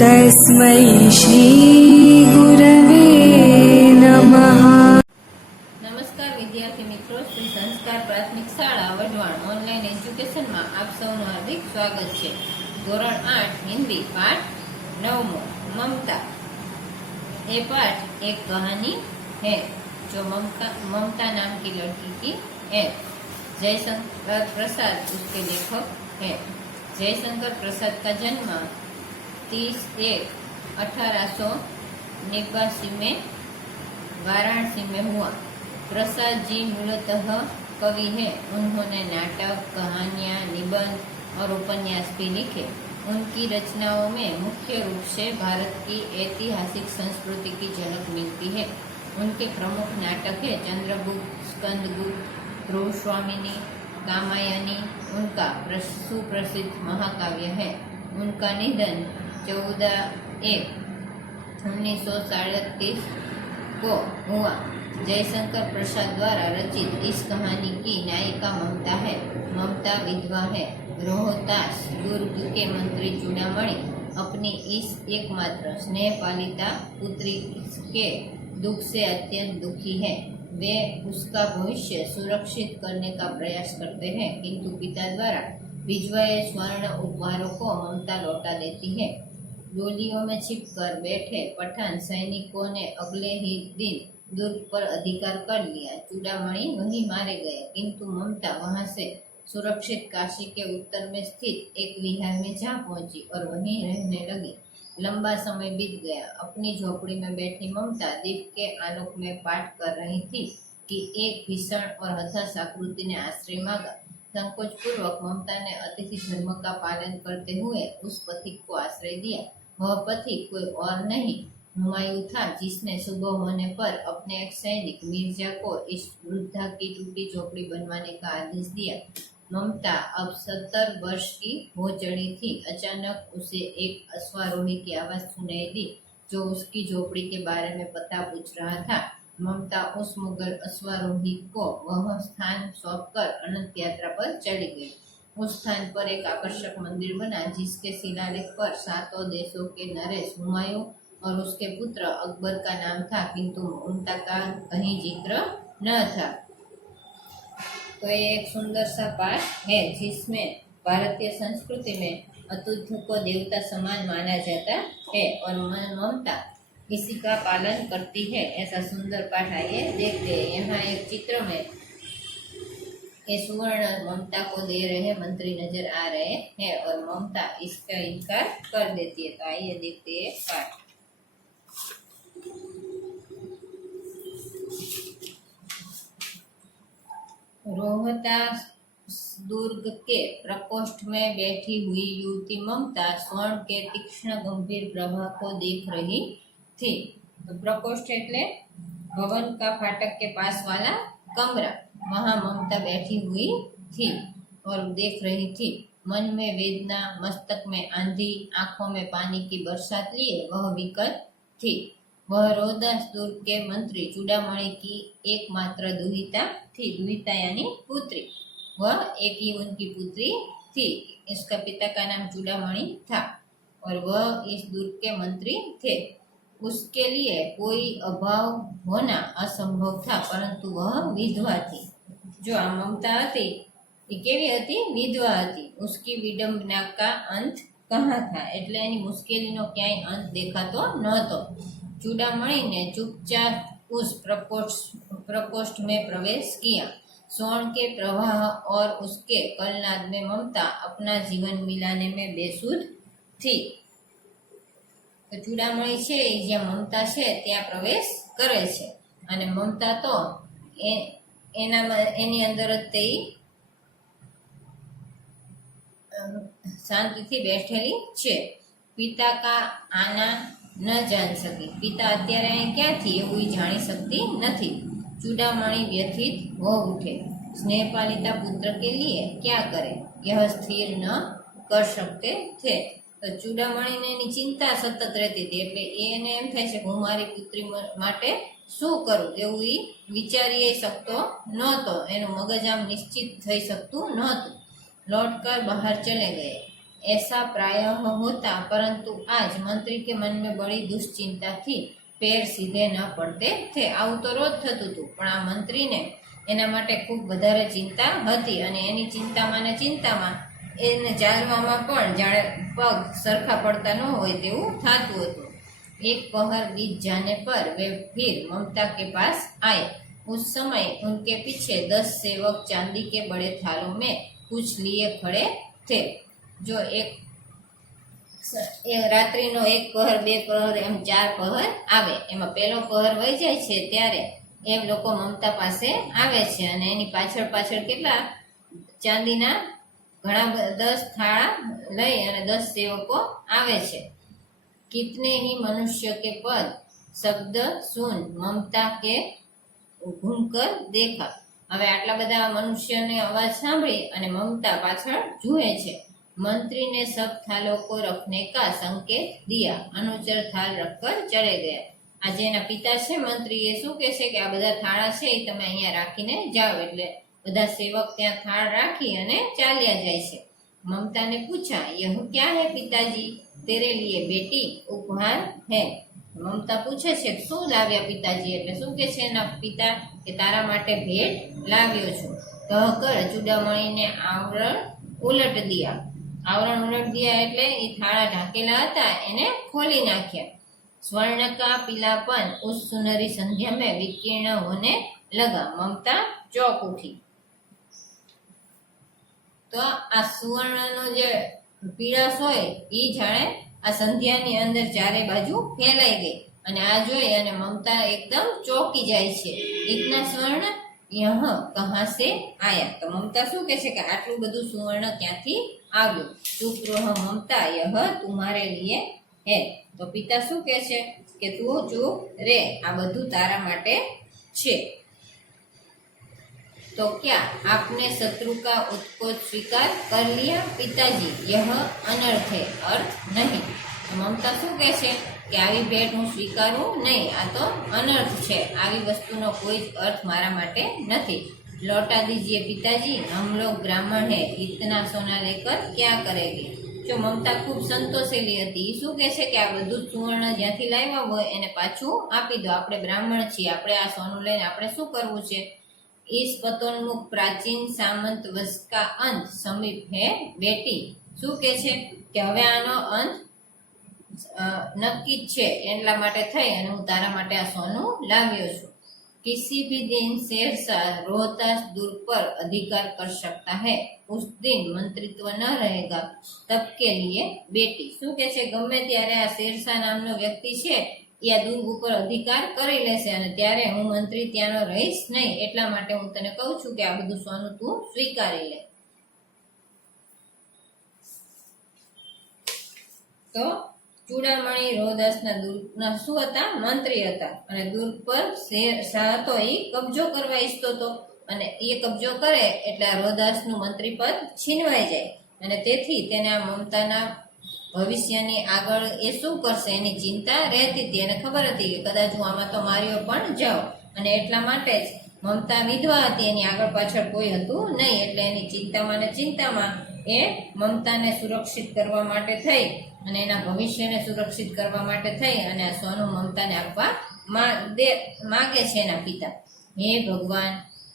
तस्मै श्रीगुरवे नमः। નમસ્કાર વિદ્યાર્થી મિત્રો, શ્રી સંસ્કાર પ્રાથમિક શાળા વઢવાણ ઓનલાઈન એજ્યુકેશનમાં આપ સૌનું હાર્દિક સ્વાગત છે। ધોરણ 8 હિન્દી પાઠ 9 ममता। ये पाठ एक कहानी है जो ममता नाम की लड़की की है। जयशंकर प्रसाद उसके लेखक है। जयशंकर प्रसाद का जन्म 30/1/1889 में वाराणसी में हुआ। प्रसाद जी मूलतः कवि हैं। उन्होंने नाटक, कहानियाँ, निबंध और उपन्यास भी लिखे। उनकी रचनाओं में मुख्य रूप से भारत की ऐतिहासिक संस्कृति की झलक मिलती है। उनके प्रमुख नाटक है चंद्रगुप्त, स्कंदगुप्त, ध्रुव स्वामिनी, कामायनी उनका सुप्रसिद्ध महाकाव्य है। उनका निधन 14/1/1937 को हुआ। जयशंकर प्रसाद द्वारा रचित इस कहानी की नायिका ममता है। ममता विधवा है। रोहतास दुर्ग के मंत्री चूड़ामणि अपनी इस एकमात्र स्नेहपालिता पुत्री के दुख से अत्यंत दुखी है। वे उसका भविष्य सुरक्षित करने का प्रयास करते हैं, किंतु पिता द्वारा भिजवाए स्वर्ण उपहारों को ममता लौटा देती है। डोलियों में छिपकर बैठे पठान सैनिकों ने अगले ही दिन दुर्ग पर अधिकार कर लिया। चूड़ामणि वहीं मारे गए, किंतु ममता वहां से सुरक्षित काशी के उत्तर में स्थित एक विहार में जा पहुंची और वहीं रहने लगी। लंबा समय बीत गया। अपनी झोपड़ी में बैठी ममता दीप के आलोक में पाठ कर रही थी कि एक भीषण और हताश आकृति ने आश्रय मांगा। संकोच पूर्वक ममता ने अतिथि धर्म का पालन करते हुए उस पथिक को आश्रय दिया। वह पथिक कोई और नहीं हुमायूं था, जिसने सुबह होने पर अपने एक सैनिक मिर्जा को इस वृद्धा की टूटी झोपड़ी बनवाने का आदेश दिया। ममता अब 70 वर्ष की हो चढ़ी थी। अचानक उसे एक अश्वारोही की आवाज सुनाई दी, जो उसकी झोपड़ी के बारे में पता पूछ रहा था। ममता उस मुगल अश्वारोही को वह स्थान सौंपकर अनंत यात्रा पर चली गई। उस स्थान पर एक आकर्षक मंदिर बना, जिसके शिलालेख पर 7 देशों के नरेश हुमायूं और उसके पुत्र अकबर का नाम था, किंतु ममता का कहीं जिक्र न था। तो ये एक सुंदर सा पाठ है, जिसमें भारतीय संस्कृति में अतिथि को देवता समान माना जाता है और ममता इसी का पालन करती है। ऐसा सुंदर पाठ आइए देखते हैं। यहाँ एक चित्र में ये सुवर्ण ममता को दे रहे मंत्री नजर आ रहे हैं और ममता इसका इनकार कर देती है। तो आइए देखते हैं पाठ। रोहतास दुर्ग के प्रकोष्ठ में बैठी हुई युवती ममता स्वर्ण के तीक्ष्ण गंभीर प्रभा को देख रही थी। तो प्रकोष्ठ એટલે भवन का फाटक के पास वाला कमरा, वहां ममता बैठी हुई थी और देख रही थी। मन में वेदना, मस्तक में आंधी, आंखों में पानी की बरसात लिए वह विकल थी। वह रोहतास दुर्ग के मंत्री चूड़ामणि की एकमात्र दुहिता थी। दुहिता यानी पुत्री। वह एक ही उनकी पुत्री थी। इसका पिता का नाम चूड़ामणि था और वह इस दुर्ग के मंत्री थे। उसके लिए कोई अभाव होना असंभव था, परंतु वह विधवा थी। जो आ ममता હતી એ કેવી હતી? વિધવા હતી। उसकी विडंबना का अंत कहाँ था? એટલે એની મુશ્કેલીનો ક્યાંય અંત દેખાતો નહોતો। चूड़ामणि ने चुपचाप उस प्रकोष्ठ में प्रवेश किया। स्वर्ण के प्रवाह और उसके कलनाद में ममता अपना जीवन मिलाने में बेसुध थी। तो चूड़ामणि છે જ્યાં મમતા છે ત્યાં પ્રવેશ કરે છે અને મમતા તો એની અંદર જ તે શાંતિથી બેઠેલી છે। પિતા કા આના न जान सकी। पिता અત્યારે અહીં ક્યાંથી એવું જાણી શકતી નથી। चूड़ामणि व्यथित हो उठे। स्नेहपालिता पुत्र के लिए क्या करे, यह स्थिर न कर सकते थे। तो चूड़ामणि ने एनी चिंता सतत रहती थी। એટલે એને એમ થાય છે કે હું મારી પુત્રી માટે શું કરું એવું એ વિચારી શકતો નહોતો। એનું મગજ આમ નિશ્ચિત થઈ શકતું નહોતું। लौटकर बाहर चले गए। ऐसा प्रायः होता, परंतु आज मंत्री के मन में बड़ी दुश्चिंता थी, पैर सीधे न पड़ते थे। આવું તો રોજ થતું હતું, પણ આ મંત્રીને એના માટે ખૂબ વધારે ચિંતા હતી અને એની ચિંતામાં ને ચિંતામાં એને ચાલવામાં પણ જાણે પગ સરખા પડતા ન હોય તેવું થતું હતું। एक पहर बीत जाने पर वे फिर ममता के पास आए। उस समय उनके पीछे 10 सेवक चांदी के बड़े थालों में कुछ लिए खड़े थे। जो एक રાત્રિનો 1 પહર 2 પહર એમ 4 પહર આવે, એમાં પહેલો પહર વહી જાય છે ત્યારે એમ લોકો મમતા પાસે આવે છે અને એની પાછળ પાછળ કેટલા ચાંદીના ઘણા 10 થાળા લઈ અને 10 સેવકો આવે છે। कितने ही मनुष्य के पद शब्द सुन ममता के घूमकर देखा। હવે આટલા બધા મનુષ્યને અવાજ સાંભળી અને મમતા પાછળ જુએ છે। मंत्री ने सब थालों को रखने का संकेत दिया, अनुचर थाल रखकर चले गया। આજે એના પિતા છે મંત્રી, એ શું કહે છે કે આ બધા થાળા છે એ તમે અહીંયા રાખીને જાઓ, એટલે બધા સેવક ત્યાં થાળ રાખી અને ચાલ્યા જાય છે। ममता ने पूछा, यह क्या है पिताजी? तेरे लिए बेटी उपहार है। મમતા પૂછે છે શું લાવ્યા પિતાજી, એટલે શું કે છે એના પિતા કે તારા માટે ભેટ લાવ્યો છું। કહકર ચૂડામણીને આવરણ ઉલટ દિયા। आवरण उलट दिया એટલે એ થાળા ઢાંકેલા હતા એને ખોલી નાખ્યા। स्वर्ण का पीलापन उस सुनहरी संध्या में विकीर्ण होने लगा। ममता चौंक उठी। તો આ સુવર્ણનો જે પીળાશ હોય એ જાણે આ સંધ્યાની અંદર ચારે બાજુ ફેલાઈ ગઈ અને આ જોઈ અને મમતા એકદમ ચોંકી જાય છે। इतना स्वर्ण यह कहाँ से आया? તો મમતા શું કહે છે કે આટલું બધું સુવર્ણ ક્યાંથી આવ્યું? ચૂપ રહો મમતા, यह तुम्हारे लिए है। તો પિતા શું કહે છે કે તું ચૂપ રે, આ બધું તારા માટે છે। तो क्या आपने शत्रु का उत्कोच स्वीकार कर लिया? पिताजी यह अनर्थ है, अर्थ नहीं। ममता શું કહે છે કે આવી ભેટ હું સ્વીકારું નહીં, આ તો અનર્થ છે, આવી વસ્તુનો કોઈ જ અર્થ મારા માટે નથી। लौटा दीजिए पिताजी, हम लोग ब्राह्मण है, इतना सोना लेकर क्या करेंगे? જો મમતા ખૂબ સંતોષેલી હતી, શું કહે છે કે આ બધું સુવર્ણ જ્યાંથી લાવ્યા હોય એને પાછું આપી દો, આપણે બ્રાહ્મણ છીએ, આપણે આ સોનું લઈને આપણે શું કરવું છે? इस पतोन्मुख प्राचीन सामंत वंश का अंत समीप है बेटी। શું કહે છે કે હવે આનો અંત નક્કી જ છે, એટલા માટે થઈ અને હું તારા માટે આ સોનું લાવ્યો છું। किसी भी दिन शेरशाह रोहतास दुर्ग पर अधिकार कर सकता है, उस दिन मंत्रित्व न रहेगा, तब के लिए बेटी। શું કહે છે ગમે ત્યારે આ શેરશાહ નામનો વ્યક્તિ છે એ આ દુર્ગ ઉપર અધિકાર કરી લેશે અને ત્યારે હું મંત્રી ત્યાંનો રહીશ નહીં, એટલા માટે હું તને કહું છું કે આ બધું સોનું તું સ્વીકારી લે। તો ચૂડામણી રોહદાસના દુર્ગના શું હતા? મંત્રી હતા અને દુર્ગ પર શેરશાહ હતો એ કબજો કરવા ઈચ્છતો હતો અને એ કબજો કરે એટલે આ રોહદાસનું મંત્રી પદ છીનવાઈ જાય અને તેથી તેને આ મમતાના ભવિષ્યની આગળ એ શું કરશે એની ચિંતા રહેતી હતી। એને ખબર હતી કે કદાચ હું આમાં તો માર્યો પણ જાઉં અને એટલા માટે જ મમતા વિધવા હતી, એની આગળ પાછળ કોઈ હતું નહીં, એટલે એની ચિંતામાં ને ચિંતામાં એ મમતાને સુરક્ષિત કરવા માટે થઈ અને એના ભવિષ્યને સુરક્ષિત કરવા માટે થઈ અને આ સોનું મમતાને આપવા માગે છે એના પિતા। હે ભગવાન,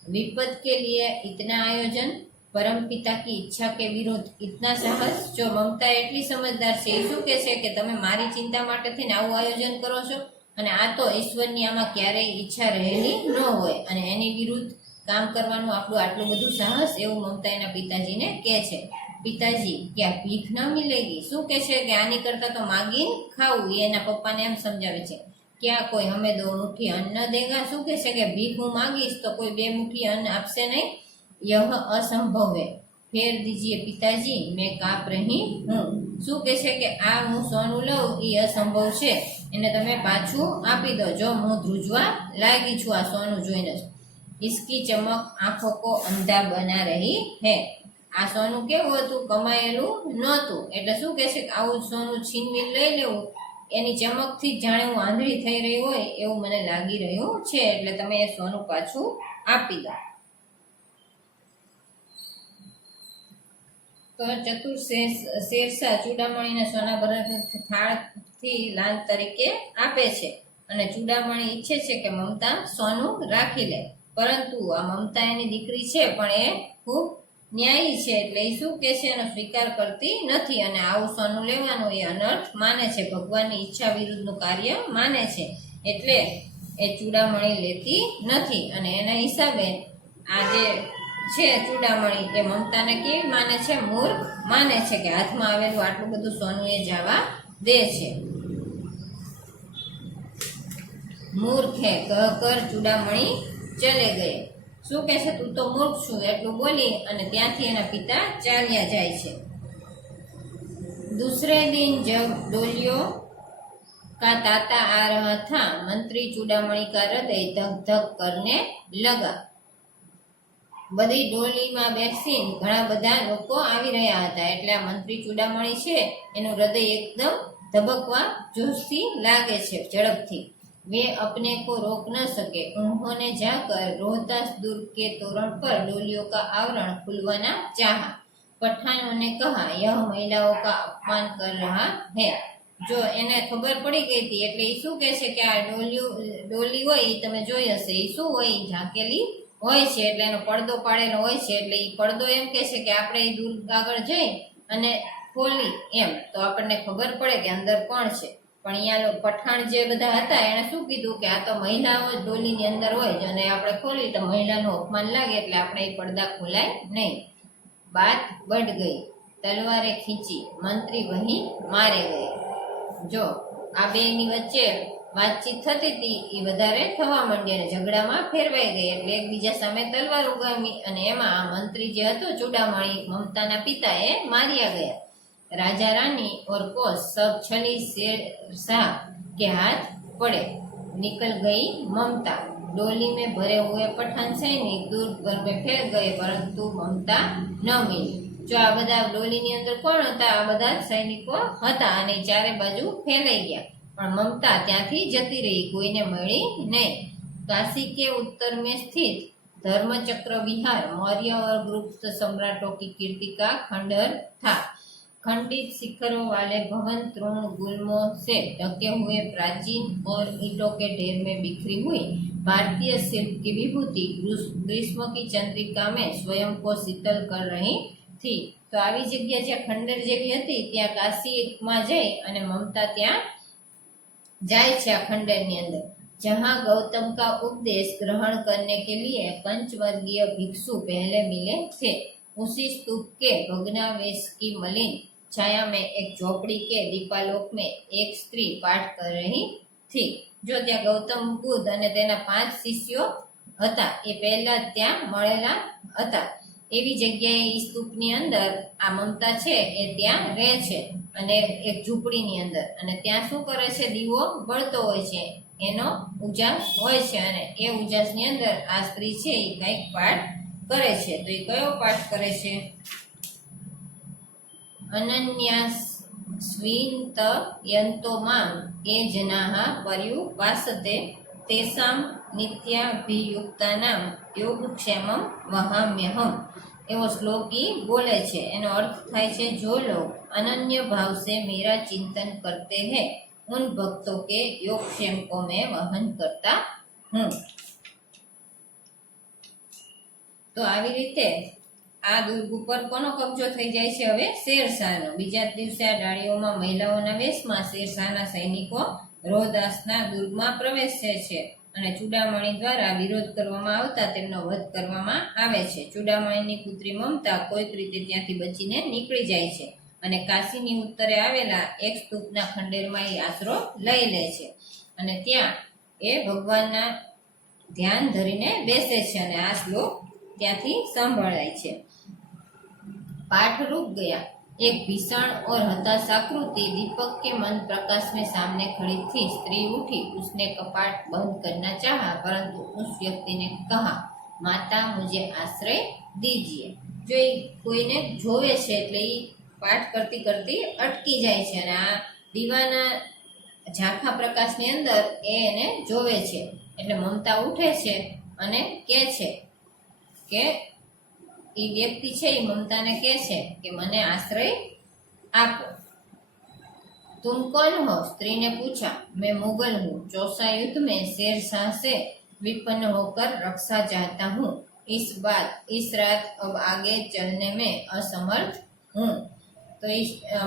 વિપત કે लिए इतना आयोजन, परम पिता की इच्छा के विरुद्ध इतना साहस। જો મમતા એટલી સમજદાર છે, એ શું કહે છે કે તમે મારી ચિંતા માટે થઈને આવું આયોજન કરો છો અને આ તો ઈશ્વરની આમાં ક્યારેય ઈચ્છા રહેલી ન હોય અને એની વિરુદ્ધ કામ કરવાનું આપણું આટલું બધું સાહસ, એવું મમતા એના પિતાજીને કહે છે। પિતાજી ક્યાં ભીખ ન મિલેગી? શું કહે છે કે આની કરતા તો માગીને ખાવું, એ એના પપ્પાને એમ સમજાવે છે। ક્યાં કોઈ હમે 2 મુઠ્ઠી અન્ન દેગા? શું કહે છે કે ભીખ હું માંગીશ તો કોઈ 2 મુઠ્ઠી અન્ન આપશે નહીં, यह असंभव है, फेर दीजिए पिताजी, मैं कांप रही हूँ। શું કહે છે કે આ હું સોનું લઉં એ અસંભવ છે, એને તમે પાછું આપી દો, જો હું ધ્રુજવા લાગી છું આ સોનું જોઈને જ। इसकी चमक आंखों को अंधा बना रही है। આ સોનું કેવું હતું? કમાયેલું નહોતું, એટલે શું કહે છે કે આવું સોનું છીનવી લઈ લેવું એની ચમકથી જ જાણે હું આંધળી થઈ રહી હોય એવું મને લાગી રહ્યું છે, એટલે તમે એ સોનું પાછું આપી દો। તો તો ચતુર શેરશાહ ચૂડામણીને સોના ભરેલા થાળથી લાંચ તરીકે આપે છે અને ચૂડામણી ઈચ્છે છે કે મમતા સોનું રાખી લે, પરંતુ આ મમતા એની દીકરી છે પણ એ ખૂબ ન્યાયી છે એટલે એ શું કે છે એનો સ્વીકાર કરતી નથી અને આવું સોનું લેવાનું એ અનર્થ માને છે, ભગવાનની ઈચ્છા વિરુદ્ધનું કાર્ય માને છે એટલે એ ચૂડામણી લેતી નથી. અને એના હિસાબે આ જે છે ચૂડામણી એ મમતાને કેવી માને છે? મૂર્ખ માને છે કે હાથમાં આવેલું આટલું બધું સોનું એ જવા દે છે. મૂર્ખ હે કર ચૂડામણી ચલે ગયે. શું કહે છે? તું તો મૂર્ખ છું એટલું બોલી અને ત્યાંથી એના પિતા ચાલ્યા જાય છે. दूसरे दिन जब डोलियों का ताता आ रहा था, मंत्री चूड़ामणि का हृदय धक धक करने लगा. બધી ડોલીમાં બેસીને ઘણા બધા લોકો આવી રહ્યા હતા એટલે આ મંત્રી ચૂડામણી છે એનું હૃદય એકદમ ધબકવા જોશથી લાગે છે, ઝડપથી. वे अपने को रोक न सके, उन्होंने जाकर रोहतास दुर्ग के तोरण पर डोलियों का आवरण खुलवाना चाहा. पठानों ने कहा यह महिलाओं का अपमान कर रहा है. જો એને ખબર પડી ગઈ હતી એટલે એ શું કહે છે કે આ ડોલી હોય એ તમે જોઈ હશે, એ શું હોય? ઝાંકેલી હોય છે એટલે એનો પડદો પાડેલો હોય છે એટલે એ પડદો એમ કહે છે કે આપણે એ દૂર આગળ જઈ અને ખોલી એમ તો આપણને ખબર પડે કે અંદર કોણ છે. પણ અહીંયા પઠાણ જે બધા હતા એણે શું કીધું કે આ તો મહિલાઓ જ ડોલીની અંદર હોય છે અને આપણે ખોલી તો મહિલાનું અપમાન લાગે એટલે આપણે એ પડદા ખોલાય નહીં. बात बढ़ गई, तलवारें खींची, मंत्री वहीं मारे गए. જો આ બેની વચ્ચે વાતચીત થતી હતી એ વધારે થવા માંડી અને ઝઘડામાં ફેરવાઈ ગઈ એટલે એકબીજા સામે તલવાર ઉગામી અને એમાં આ મંત્રી જે હતો ચૂડામણી મમતાના પિતા એ માર્યા ગયા. राजा रानी और कोस सब छली शेरशाह के हाथ पड़े. निकल गई ममता. डोली में भरे हुए पठान सैनिक दूर भर में फैल गए परंतु ममता न मिली. જો આ બધા ડોલીની અંદર કોણ હતા? આ બધા સૈનિકો હતા અને ચારે બાજુ ફેલાઈ ગયા પણ મમતા ત્યાંથી જતી રહી, કોઈને મળી નહીં. काशी के उत्तर में स्थित धर्मचक्र विहार मौर्य और गुप्त सम्राटों की कीर्ति का खंडहर था. खंडित शिखरों वाले भवन तृण गुल्मों से ढके हुए प्राचीन और ईंटों के ढेर में बिखरी हुई भारतीय शिल्प की विभूति ग्रीष्म की चंद्रिका में स्वयं को शीतल कर रही थी. तो આવી જગ્યા જ્યાં ખંડર જેવી હતી ત્યાં કાશીમાં જઈ અને મમતા ત્યાં જાય છે આ ખંડરની અંદર. जहाँ गौतम का उपदेश ग्रहण करने के लिए पंचवर्गीय भिक्षु पहले मिले थे, उसी स्तूप के भग्नावशेष की मलिन छाया में एक झोपड़ी के दीपालोक में एक स्त्री पाठ कर रही थी. जो त्या गौतम बुद्ध અને તેના 5 શિષ્યો હતા એ પહેલા ત્યાં મળેલા હતા એવી જગ્યાએ ઈ સ્તૂપની અંદર આ મમતા છે એ ત્યાં રહે છે અને એક ઝૂંપડીની અંદર અને ત્યાં શું કરે છે? દીવો બળતો હોય છે, એનો ઉજાસ હોય છે અને એ ઉજાસની અંદર આ સ્ત્રી છે એ કંઈક પાઠ કરે છે. તો એ કયો પાઠ કરે છે? અનન્યાસ સ્વિંત યંતો મામ એ જનાહ પર્યુપાસતે તેસામ નિત્યાભિયુક્તાનામ યોગક્ષેમમ વહામ્યહમ. એવો શ્લોક ઈ બોલે છે. એનો અર્થ થાય છે જો લોગ अनन्य भाव से मेरा चिंतन करते हैं उन भक्तों के योगक्षेम को मैं वहन करता हूँ. તો આવી રીતે આ દુર્ગ ઉપર કોનો કબજો થઈ જાય છે? હવે શેરશાહનો. બીજા દિવસે આ ડાળીઓમાં મહિલાઓના વેશમાં શેરશાહના સૈનિકો રોહદાસના દુર્ગમાં પ્રવેશે છે અને ચૂડામણી દ્વારા વિરોધ કરવામાં આવતા તેમનો વધ કરવામાં આવે છે. ચૂડામણીની પુત્રી મમતા કોઈક રીતે ત્યાંથી બચીને નીકળી જાય છે અને કાશીની ઉત્તરે આવેલા એક સ્તૂપના ખંડેરમાં એ આશરો લઈ લે છે અને ત્યાં એ ભગવાનના ધ્યાન ધરીને બેસે છે અને આ શ્લોક ત્યાંથી સંભળાય છે. पाठ रुक गया. एक भीषण और हताशाकृति दीपक के मन प्रकाश में सामने खड़ी थी. स्त्री उठी, उसने कपाट बंद करना चाहा परंतु उस व्यक्ति ने कहा माता मुझे आश्रय दीजिए. जो कोઈને જોવે છે એટલે એ પાઠ કરતી કરતી અટકી જાય છે અને આ દીવાના ઝાંખા પ્રકાશની અંદર એને જોવે છે એટલે મમતા ઉઠે છે અને કહે છે કે એ વ્યક્તિ છે એ મમતાને કહે છે કે મને આશ્રય આપો। तुम कौन हो? स्त्री ने पूछा। मैं मुगल हूँ। चौसा युद्ध में शेरशाह से विपन्न होकर रक्षा चाहता हूँ। इस रात अब आगे चलने में असमर्थ हूँ। तो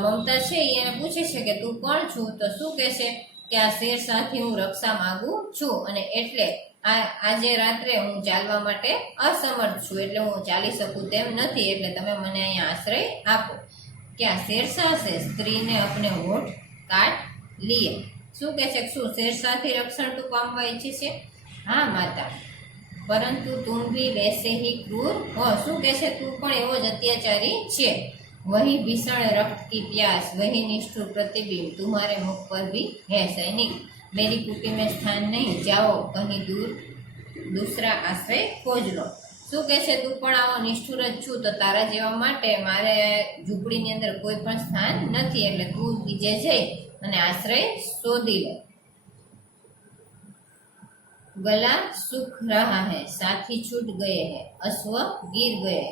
ममता છે એને પૂછે છે કે તું કોણ છું? તો શું કહે છે કે આ શેરશાહથી હું રક્ષા માંગુ છું અને એટલે આજે રાત્રે હું ચાલવા માટે અસમર્થ છું, એટલે હું ચાલી શકું તેમ નથી, એટલે તમે મને અહીંયા આશ્રય આપો। क्या शेरशाह से? स्त्री ने अपने होठ काट लिए। શું કહે છે? શું શેરશાહથી રક્ષણ તું પામવા ઈચ્છે છે? હા માતા, પરંતુ તુમ ભી વૈસે ही क्रूर हो। શું કહે છે? તું પણ એવો જ અત્યાચારી છે। वही भीषण रक्त की प्यास, वही निष्ठुर प्रतिबिंब तुम्हारे मुख पर भी है। सैनिक, मेरी कुटी में स्थान नहीं, जाओ कहीं दूर दूसरा आश्रय खोज लो। શું કહે છે? તું પણ આવો નિષ્ઠુર જ છું, તો તારા જેવા માટે મારે ઝૂંપડીની અંદર કોઈ પણ સ્થાન નથી, એટલે તું બીજે જઈ અને આશ્રય શોધી લે। गला सूख रहा है, साथी छूट गए हैं, अश्व गिर गए।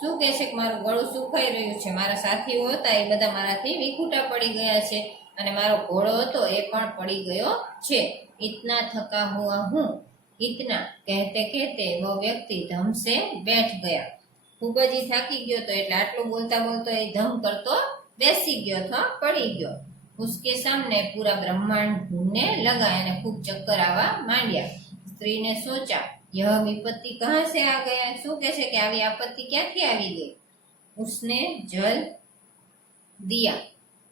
શું કહે છે કે મારું ગળું સુખાઈ રહ્યું છે, મારા સાથીઓ હતા એ બધા મારાથી વિખૂટા પડી ગયા છે અને મારો ઘોડો હતો એ પણ પડી ગયો છે। इतना थका हुआ हूँ। इतना कहते कहते वो व्यक्ति धम से बैठ गया। ખૂબ જ થાકી ગયો તો એટલે આટલું બોલતા બોલતો એ ધમ કરતો બેસી ગયો અથવા પડી ગયો। उसके सामने पूरा ब्रह्मांड घूमने लगा, અને ખૂબ ચક્કર આવવા માંડ્યા। स्त्री ने सोचा, यह विपत्ति कहाँ से आ गया? શું કહે છે કે આવી આપત્તિ ક્યાંથી આવી ગઈ? उसने जल दिया,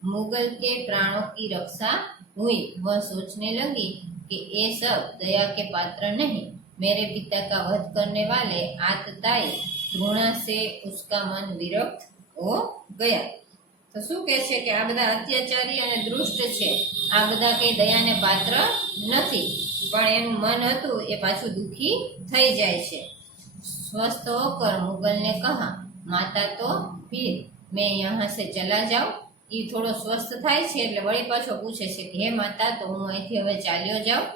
मुगल के प्राणों की रक्षा हुई। वह सोचने लगी कि ये सब दया के पात्र नहीं, मेरे पिता का वध करने वाले आतताई घृणा से उसका मन विरक्त हो गया। તો શું કહે છે કે આ બધા અત્યાચારી અને દુષ્ટ છે, આ બધા કઈ દયાને પાત્ર નથી, પણ એનું મન હતું એ પાછું દુખી થઈ જાય છે। સ્વસ્થ હોકર મુગલ ને કહા, માતા તો ફિર મેં યહાં સે ચલા જાઉં। એ થોડો સ્વસ્થ થાય છે એટલે વળી પાછો પૂછે છે કે હે માતા, તો હું અહીંથી હવે ચાલ્યો જાઉં?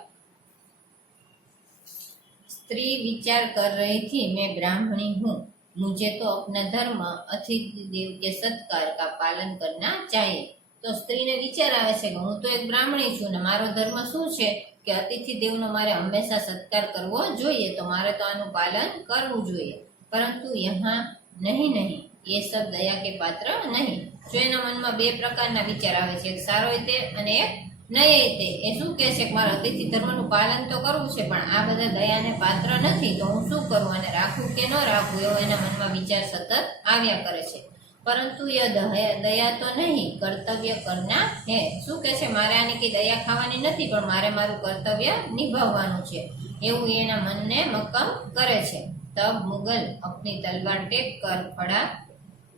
स्त्री विचार कर रही थी, मैं ब्राह्मणी हूँ, मुझे तो अपना धर्म अतिथि देव के सत्कार का पालन करना चाहिए। તો સ્ત્રીને વિચાર આવે છે કે હું તો એક બ્રાહ્મણી છું ને મારો ધર્મ શું છે કે અતિથિ દેવનો મારે હંમેશા સત્કાર કરવો જોઈએ, તો મારે તો આનું પાલન કરવું જોઈએ। પરંતુ યહાં નહીં નહીં, એ સબ દયા કે પાત્ર નહીં। જો એના મનમાં બે પ્રકારના વિચાર આવે છે, એક સારો તે અને એક નહીં તે। એ શું કહે છે કે મારા અતિથિ ધર્મનું પાલન તો કરવું છે, પણ આ બધા દયાને પાત્ર નથી, તો હું શું કરું, અને રાખવું કે ન રાખવું એવો એના મનમાં વિચાર સતત આવ્યા કરે છે। પરંતુ એ દયા તો નહીં, કર્તવ્ય કરના હે। શું કહે છે, મારે આની કઈ દયા ખાવાની નથી, પણ મારે મારું કર્તવ્ય નિભાવવાનું છે, એવું એના મનને મક્કમ કરે છે। તબ મુગલ अपनी तलवार टेक कर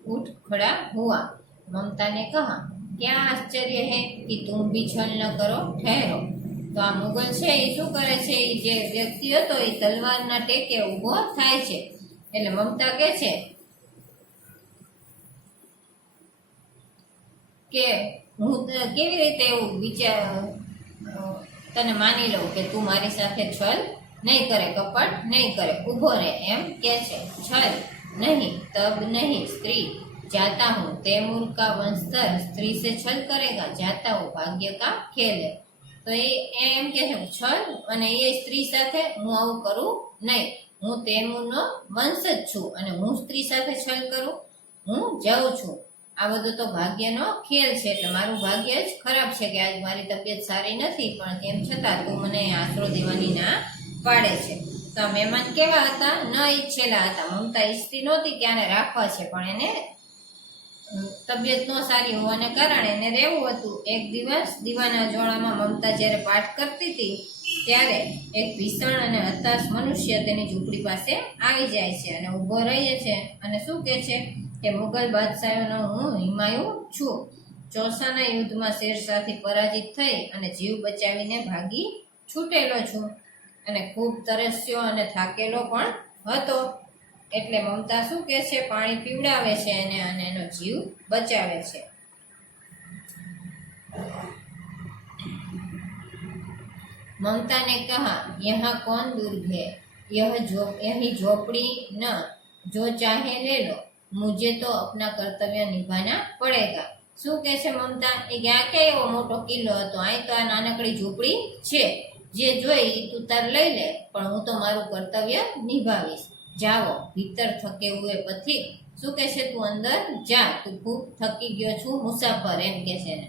उठ खड़ा हुआ। ममता ने कहा, क्या आश्चर्य है कि तुम भी छल न करो, ठहरो। તો આ મુગલ છે એ શું કરે છે, એ જે વ્યક્તિ હતો એ તલવારના ટેકે ઊભો થાય છે। એટલે મમતા કહે છે કે હું કેવી રીતે એવું વિચાર તને માની લઉં કે તું મારી સાથે છલ નહીં કરે, કપટ નહીં કરે, ઊભો રહે, એમ કે છે। છલ नहीं, तब नहीं, स्त्री जाता हूँ, तैमूर का वंशधर स्त्री से छल करेगा, जाता हूँ, भाग्य का खेल है। तो ये एम के छल અને એ સ્ત્રી સાથે હું આવું કરું નહીં, હું તૈમૂરનો વંશ જ છું અને હું સ્ત્રી સાથે છલ કરું, હું જાઉં છું। આ બધું તો ભાગ્યનો ખેલ છે, એટલે મારું ભાગ્ય જ ખરાબ છે કે આજ મારી તબિયત સારી નથી, પણ તેમ છતાં તું મને આશરો દેવાની ના પાડે છે। તો મહેમાન કેવા હતા? ન ઈચ્છેલા હતા। મમતા ઈચ્છતી નહોતી કે આને રાખવા છે, પણ એને તબિયત ન સારી હોવાને કારણે એને રહેવું હતું। એક દિવસ દીવાના જોડામાં મમતા જ્યારે પાઠ કરતી હતી ત્યારે એક ભીષણ અને હતાશ મનુષ્ય તેની ઝૂંપડી પાસે આવી જાય છે અને ઊભો રહે છે અને શું કહે છે કે મુગલ બાદશાહનો હું હિમાયુ છું, ચોસાના યુદ્ધમાં શેરશાહથી પરાજિત થઈ અને જીવ બચાવીને ભાગી છૂટેલો છું અને ખૂબ તરસ્યો અને થાકેલો પણ હતો। એટલે મમતા શું કહે છે, પાણી પીવડાવે છે અને એનો જીવ બચાવે છે। ममता ने कहा, यहाँ कौन दुर्ग है? यही झोपड़ी न जो चाहे ले लो, मुझे तो अपना कर्तव्य निभाना पड़ेगा। શું કહે છે મમતા? એ કે આ ક્યાં એવો મોટો કિલ્લો હતો, અહીં તો આ નાનકડી ઝૂંપડી છે, જે જોઈ તું તાર લઈ લે, પણ હું તો મારું કર્તવ્ય નિભાવીશ. જાઓ ભીતર થકે હુએ પથિક. શું કહે છે? તું અંદર જા, તું ખૂબ થકી ગયો છું મુસાફર, એમ કે છે ને.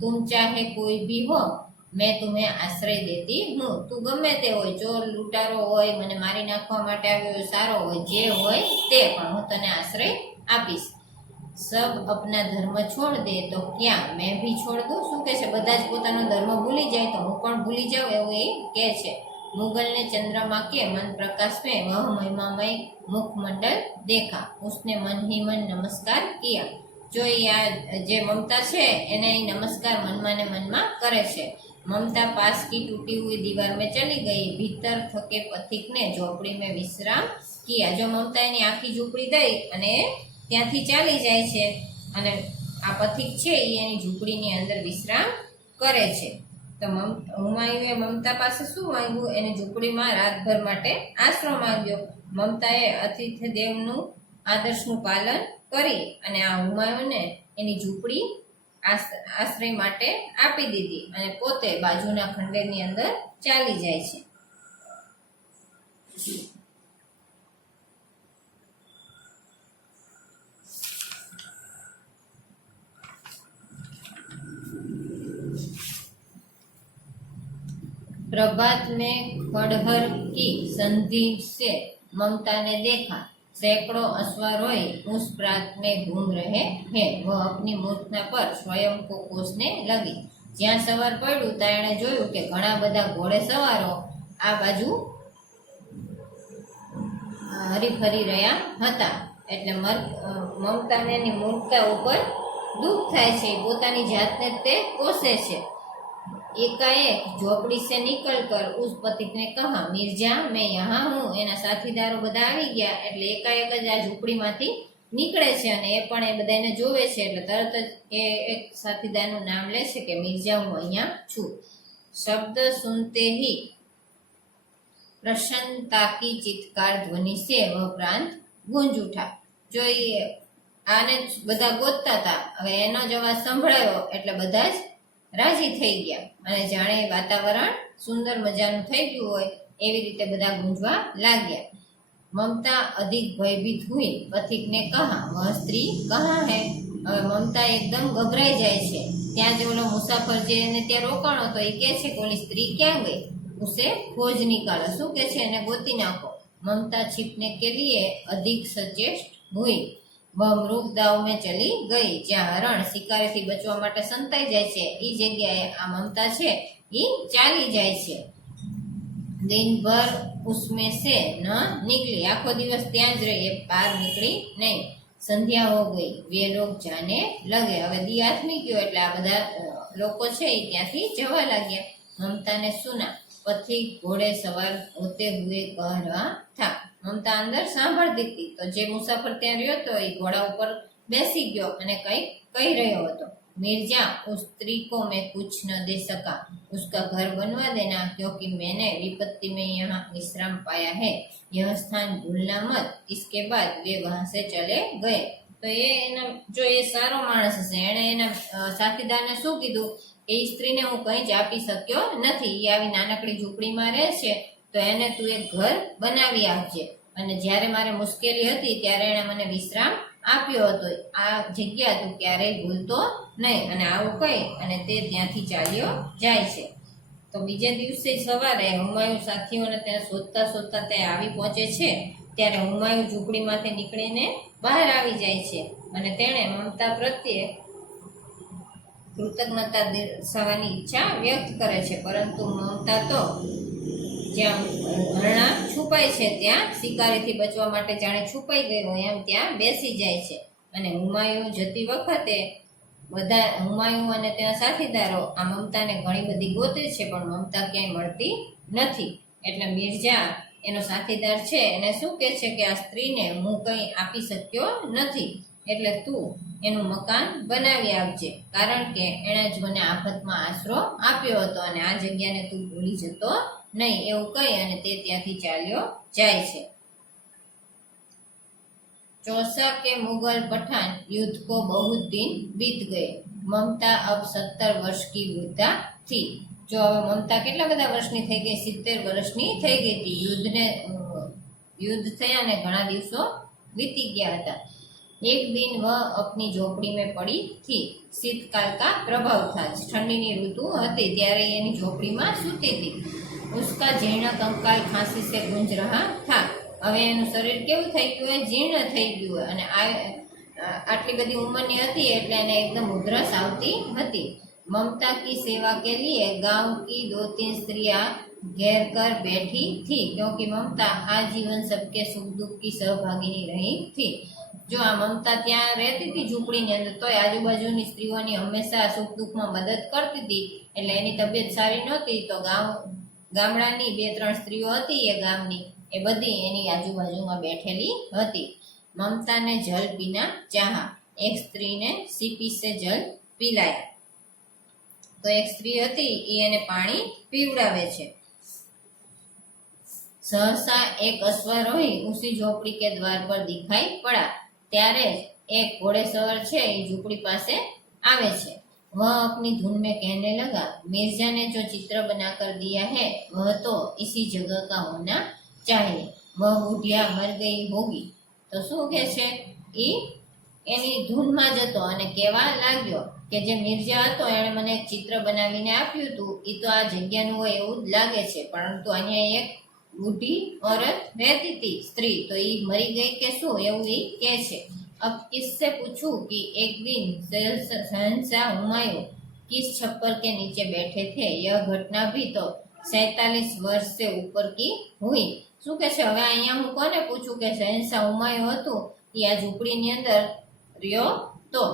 તુમ ચાહે કોઈ ભી હો, મેં તુમ્हें આશ્રય દેતી હું. તું ગમે તે હોય, ચોર લૂંટારો હોય, મને મારી નાખવા માટે આવ્યો, સારો હોય, જે હોય તે, પણ હું તને આશ્રય આપીશ. સબ અપના ધર્મ છોડ દે તો ક્યાં મેં ભી છોડ દઉં. શું કહે છે? બધા જ પોતાનો ધર્મ ભૂલી જાય તો હું પણ ભૂલી જાઉં, એવું એ કહે છે. मुगल ने चंद्रमा के मन प्रकाश में वह महिमामय मुखमंडल देखा, उसने मन ही मन नमस्कार किया. जो જે મમતા છે એને નમસ્કાર મનમાં ને મનમાં કરે છે. ममता पास की टूटी हुई दीवार में चली गई, भीतर थके पथिक ने झोपड़ी में विश्राम किया. જો મમતા એની આખી ઝૂંપડી દઈ અને ત્યાંથી ચાલી જાય છે, અને આ પથિક છે એ એની ઝૂંપડીની અંદર વિશ્રામ કરે છે. તો હુમાયુએ મમતા પાસે શું માંગ્યું? એની ઝૂંપડીમાં રાતભર માટે આશરો માંગ્યો. મમતાએ અતિથિ દેવનું આદર્શનું પાલન કરી અને આ હુમાયુને એની ઝૂંપડી આશ્રય માટે આપી દીધી અને પોતે બાજુના ખંડેરની અંદર ચાલી જાય છે. प्रभात में खड़हर की संधि से ममता ने देखा, सैकड़ों अश्वारोही उस प्रांत में घूम रहे हैं. वह अपनी मूर्खता पर स्वयं को कोसने लगी. જ્યાં સવાર પડ્યું ત્યાં એણે જોયું કે ઘણા બધા ઘોડે સવારો આ બાજુ હરીફરી રહ્યા હતા. એટલે મમતાને એની મૂર્ખતા ઉપર દુઃખ થાય છે, પોતાની જાતને તે કોસે છે. एकाएक झोपड़ी से निकलकर उस पथिक ने कहा, मिर्जा मैं यहाँ हूँ. એના સાથીદારો બધા આવી ગયા એટલે એકાએક જ આ ઝૂંપડીમાંથી નીકળે છે અને એ પણ એ બધાને જોવે છે એટલે તરત જ એ એક સાથીદારનું નામ લે છે કે મિર્જા હું અહીંયા છું. शब्द सुनते ही प्रसन्नता की चित्कार ध्वनि से वह प्रांत गूंज उठा. જો આને બધા ગોતતા હતા, હવે એનો જ અવાજ સંભળાયો એટલે બધા જ રાજી થઈ ગયા અને જાણે વાતાવરણ સુંદર મજાનું થઈ ગયું હોય એવી રીતે બધા ગુંજવા લાગ્યા. મમતા અધિક ભયભીત હુઈ, પથિક ને કહા, વહ સ્ત્રી કહા હે. હવે મમતા એકદમ ગભરાઈ જાય છે. ત્યાં જે ઓલો મુસાફર જે એને ત્યાં રોકાણો તો એ કહે છે કે ઓલી સ્ત્રી ક્યાં ગઈ, ઉસે ખોજ નિકાલો. શું કહે છે? એને ગોતી નાખો. મમતા छिपने के लिए अधिक सचेष्ट हुई. वह मृग दाव में चली गई. જ્યાં હરણ શિકારીથી બચવા માટે સંતાઈ જાય છે એ જગ્યાએ આ મમતા છે એ ચાલી જાય છે. दिन भर उसमें से न निकली. આખો દિવસ ત્યાં જ રહી, બહાર નીકળી નહીં. સંધ્યા હો ગઈ, વે લોગ જાને લગે. હવે દી આથમી ગયો એટલે આ બધા લોકો છે એ ત્યાંથી જવા લાગ્યા. મમતા ને સુના પથિક ઘોડે સવાર હોતે હુએ કહ રહા થા. મમતા અંદર સાંભળતી હતી તો જે મુસાફર ત્યાં રહ્યો હતો એ ઘોડા ઉપર બેસી ગયો અને કંઈક કહી રહ્યો હતો. मिर्जा उस स्त्री को मैं कुछ न दे सका, उसका घर बनवा देना, क्योंकि मैंने विपत्ति में यहाँ विश्राम पाया है. यह स्थान भूलना मत. इसके बाद वे वहां से चले गए. તો એ એના જો એ સારો માણસ હશે, એણે એના સાથીદારને શું કીધું કે એ સ્ત્રીને હું કંઈ જ આપી શક્યો નથી, એ આવી નાનકડી ઝૂંપડીમાં રહે છે તો એને તું એક ઘર બનાવી આપજે. અને જ્યારે મારે મુશ્કેલી હતી ત્યારે એણે મને વિશ્રામ આપ્યો હતો. આ જગ્યા તું ક્યારેય ભૂલતો નહીં. અને આવું કહી અને તે ત્યાંથી ચાલ્યો જાય છે. તો બીજે દિવસે સવારે હુમાયુ સાથીઓને ત્યાં શોધતા શોધતા તે આવી પહોંચે છે. ત્યારે હુમાયુ ઝૂંપડીમાંથી નીકળીને બહાર આવી જાય છે અને તેણે મમતા પ્રત્યે કૃતજ્ઞતા દર્શાવવાની ઈચ્છા વ્યક્ત કરે છે. પરંતુ મમતા તો જ્યાં હરણા છુપાય છે ત્યાં શિકારીથી બચવા માટે જાણે છુપાઈ ગઈ હોય એમ ત્યાં બેસી જાય છે. અને હુમાયુ જતી વખતે બધા હુમાયુ અને તેના સાથીદારો આ મમતાને ઘણી બધી ગોતે છે પણ મમતા ક્યાંય મળતી નથી. એટલે મિર્જા એનો સાથીદાર છે એને શું કહે છે કે આ સ્ત્રીને હું કંઈ આપી શક્યો નથી, એટલે તું એનું મકાન બનાવી આપજે, કારણ કે એણે જ મને આફતમાં આશરો આપ્યો હતો અને આ જગ્યાને તું ભૂલી જતો નહીં. એવું કહી અને તે ત્યાંથી ચાલ્યો જાય છે. चौसा के मुगल पठान युद्ध को बहुत दिन बीत गए ममता अब 17 वर्ष की वृद्धा थी जो હવે મમતા કેટલા બધા વર્ષની થઈ ગઈ 70 વર્ષની થઈ ગઈ હતી युद्ध થયા ને ઘણા દિવસો बीती गया था एक दिन वह अपनी झोपड़ी में पड़ी थी शीतकाल का प्रभाव था ठंडीनी ऋतु હતી ત્યારે એની ઝોપડીમાં સૂતી હતી उसका जीर्ण कंकाल खांसी से गूंज रहा था હવે એનું શરીર કેવું થઈ ગયું હોય જીર્ણ થઈ ગયું હોય અને આટલી બધી ઉંમરની હતી એટલે એને એકદમ ઉધરસ આવતી હતી ममता की सेवा के लिए गांव की 2-3 स्त्रियां घेर कर बैठी थी क्योंकि ममता आजीवन सबके सुख दुख की सहभागिनी रही थी जो आ ममता ત્યાં રહેતી હતી ઝૂંપડીની અંદર તોય આજુબાજુની સ્ત્રીઓની હંમેશા સુખ દુઃખમાં મદદ કરતી હતી એટલે એની તબિયત સારી નહોતી તો ગામડાની 2-3 સ્ત્રીઓ હતી એ ગામની એ બધી એની આજુબાજુમાં બેઠેલી હતી મમતાને જલ પીના ચાહા એક સ્ત્રીને सीपी से जल पिलाया तो एक स्त्री હતી એ એને પાણી પીવડાવે છે सहसा एक अश्वारोही उसी झोपड़ी के द्वार पर दिखाई पड़ा ત્યારે એક ઘોડેસવાર છે એ ઝૂંપડી પાસે આવે છે वह अपनी धुन में कहने लगा मिर्जा ने जो चित्र बनाकर दिया है वह तो इसी जगह का होना चाहिए वह बुढ़िया मर गई होगी तो શું કહે છે એ એની ધૂનમાં જતો અને કહેવા લાગ્યો કે જે મિર્જા હતો એણે મને એક ચિત્ર બનાવીને આપ્યું હતું એ તો આ જગ્યાનું હોય એવું જ લાગે છે પરંતુ અહીંયા એક બુઢી औरत रहती थी स्त्री तो ये मरी गई के शू એવું એ કહે છે अब किससे पूछूं कि एक दिन शहंशाह हुमायूं किस छप्पर के नीचे बैठे थे यह घटना भी तो 47 वर्ष से ऊपर की हुई શું કે છે હવે અહીંયા હું કોને પૂછું કે શહેનશાહ હુમાયું હતું એ આ ઝૂંપડીની અંદર રહ્યો તો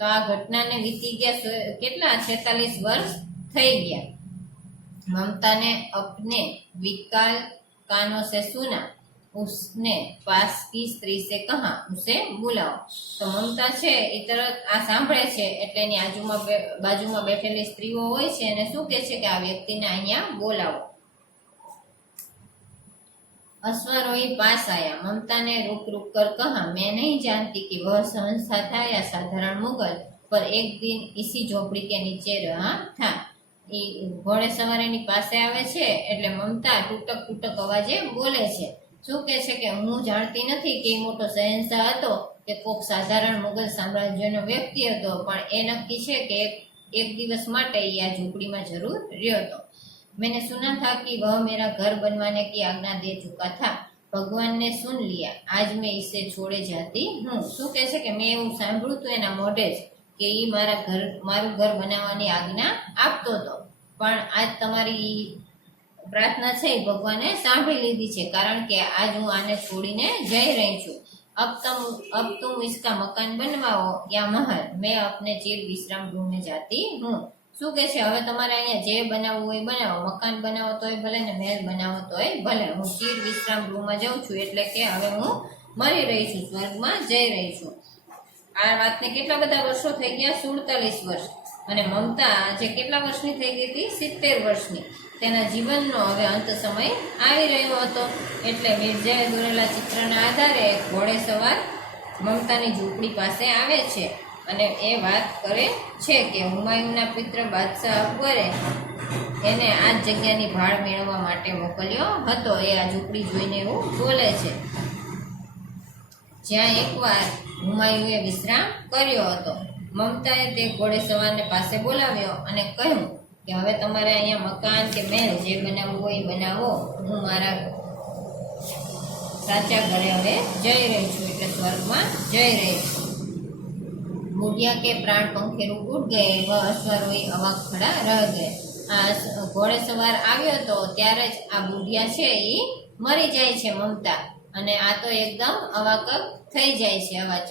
આ ઘટનાને વીતી ગયા કેટલા 46 વર્ષ થઈ ગયા ममता ने अपने विकल कानों से सुना उसने पास की स्त्री से कहा उसे बुलाओ तो ममता છે એ તરત આ સાંભળે છે એટલે એની બાજુમાં બેઠેલી સ્ત્રીઓ હોય છે અને શું કહે છે કે આ વ્યક્તિને અહીંયા બોલાવો अश्वारोही पास आया ममता ने रुक रुक कर कहा मैं नहीं जानती कि वह सहंसा था या साधारण मुगल पर एक दिन इसी झोपड़ी के नीचे रहा था એ ઘોડેસવાર એની પાસે આવે છે એટલે મમતા તૂટક તૂટક અવાજે બોલે છે શું કહે છે કે હું જાણતી નથી કે એ મોટો શહેનશાહ હતો કે કોક સાધારણ મુગલ સામ્રાજ્યનો વ્યક્તિ હતો પણ એ નક્કી છે કે એક દિવસ માટે એ આ ઝૂંપડીમાં જરૂર રહ્યો હતો मैंने सुना था कि वह मेरा घर बनवाने की आज्ञा दे चुका था भगवान ने सुन लिया आज मैं इसे छोड़े जाती हूँ શું કહે છે કે મેં એવું સાંભળ્યું હતું એના મોઢે જ કે એ મારું ઘર બનાવવાની આજ્ઞા આપતો હતો પણ આજ તમારી પ્રાર્થના છે એ ભગવાને સાંભળી લીધી છે કારણ કે આજ હું આને છોડીને જઈ રહી છું अब तुम इसका मकान बनवाओ या महल मैं अपने चिर विश्राम गृह में जाती हूँ શું કહે છે હવે તમારે અહીંયા જે બનાવવું હોય બનાવો મકાન બનાવો તોય ભલે ને મહેલ બનાવો તોય ભલે હું ચીર વિશ્રામ ગૃહમાં જાઉં છું એટલે કે હવે હું મરી રહી છું સ્વર્ગમાં જઈ રહી છું આ વાતને કેટલા બધા વર્ષો થઈ ગયા 47 વર્ષ અને મમતા જે કેટલા વર્ષની થઈ ગઈ હતી 70 વર્ષની તેના જીવનનો હવે અંત સમય આવી રહ્યો હતો એટલે મિર્જાએ દોરેલા ચિત્રના આધારે ઘોડેસવાર મમતાની ઝૂંપડી પાસે આવે છે અને એ વાત કરે છે કે હુમાયુના પુત્ર બાદશાહ અકબરે એને આ જગ્યાની ભાળ મેળવવા માટે મોકલ્યો હતો એ આ ઝૂંપડી જોઈને એવું બોલે છે જ્યાં એકવાર હુમાયુએ વિશ્રામ કર્યો હતો મમતાએ તે ઘોડેસવારને પાસે બોલાવ્યો અને કહ્યું કે હવે તમારે અહીંયા મકાન કે મહેલ જે બનાવવું હોય એ બનાવો હું મારા સાચા ઘરે હવે જઈ રહી છું એટલે સ્વર્ગમાં જઈ રહી છું बुढ़िया के प्राण पंखेरू उड़ गए वह अश्वारोही अवाक खड़ा रह गए आ घोड़ेसवार આવ્યો તો ત્યારે જ આ બુઢિયા છે એ મરી જાય છે મમતા અને આ તો એકદમ અવાક થઈ જાય છે અવાચક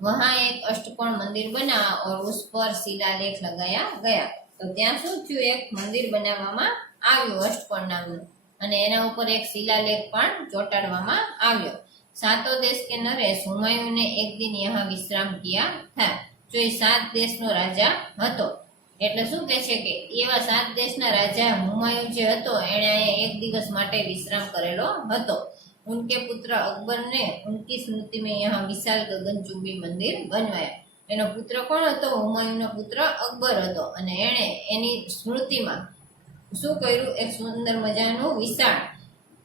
वहां एक अष्टकोण मंदिर बना और उस पर शिलालेख लगाया गया तो ત્યાં શું થયું એક મંદિર બનાવવામાં આવ્યું અષ્ટકોણ નામનું અને એના ઉપર એક શિલાલેખ પણ ચોંટાડવામાં આવ્યો सातों देश के नरेश हुमायूं ने एक दिन यहाँ विश्राम किया था जो ये 7 देशनो राजा હતો એટલે શું કહે છે કે એવા 7 દેશના રાજા હુમાયું જે હતો એણે એક દિવસ માટે વિશ્રામ કરેલો હતો उनके पुत्र अकबर ने उनकी स्मृति में यहाँ विशाल गगनचुंबी मंदिर बनवाया। એનો પુત્ર કોણ હતો? હુમાયુનો પુત્ર અકબર હતો અને એણે એની સ્મૃતિમાં શું કર્યું? એક સુંદર મજાનું વિશાળ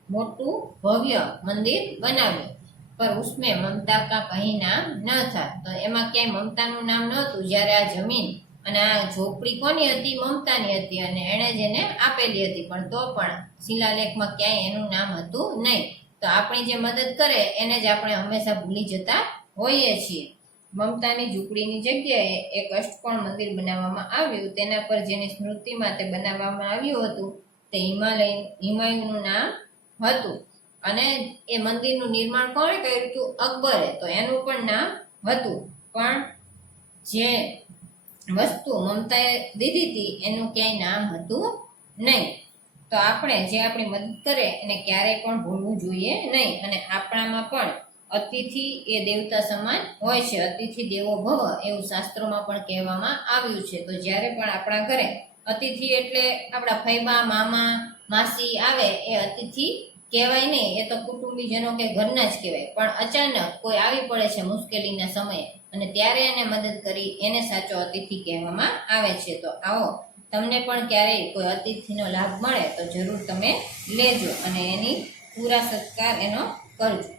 મોટું ભવ્ય મંદિર બનાવ્યું। પર ઉસમે મમતા કા કहीं નામ ન થા, તો એમાં ક્યાંય મમતાનું નામ નહોતું। જ્યારે આ જમીન અને આ ઝોપડી કોની હતી? મમતાની હતી અને એણે જ એને આપેલી હતી, પણ તો પણ શિલાલેખમાં ક્યાંય એનું નામ હતું નહીં। તો આપણી જે મદદ કરે એને જ આપણે હંમેશા ભૂલી જતા હોઈએ છીએ। મમતાની ઝૂંપડીની જગ્યાએ એક અષ્ટકોણ મંદિર બનાવવામાં આવ્યું। તેના પર જેની સ્મૃતિમાં તે બનાવવામાં આવ્યું હતું તે હુમાયુનું નામ હતું અને એ મંદિરનું નિર્માણ કોણે કર્યું હતું? અકબરે। તો એનું પણ નામ હતું, પણ જે વસ્તુ મમતાએ દીધી હતી એનું ક્યાંય નામ હતું નહીં। તો આપણે જે આપણી મદદ કરે એને ક્યારેય પણ ભૂલવું જોઈએ નહીં। અને આપણામાં પણ અતિથિ એ દેવતા સમાન હોય છે। અતિથિ દેવો ભવ એવું શાસ્ત્રોમાં પણ કહેવામાં આવ્યું છે। તો જ્યારે પણ આપણા ઘરે અતિથિ એટલે આપણા ફૈબા, મામા, માસી આવે એ અતિથિ કહેવાય નહીં, એ તો કુટુંબીજનો કે ઘરના જ કહેવાય। પણ અચાનક કોઈ આવી પડે છે મુશ્કેલીના સમયે અને ત્યારે એને મદદ કરી એને સાચો અતિથિ કહેવામાં આવે છે। તો આવો તમને પણ ક્યારેય કોઈ અતિથિનો લાભ મળે તો જરૂર તમે લેજો અને એની પૂરા સત્કાર એનો કરજો।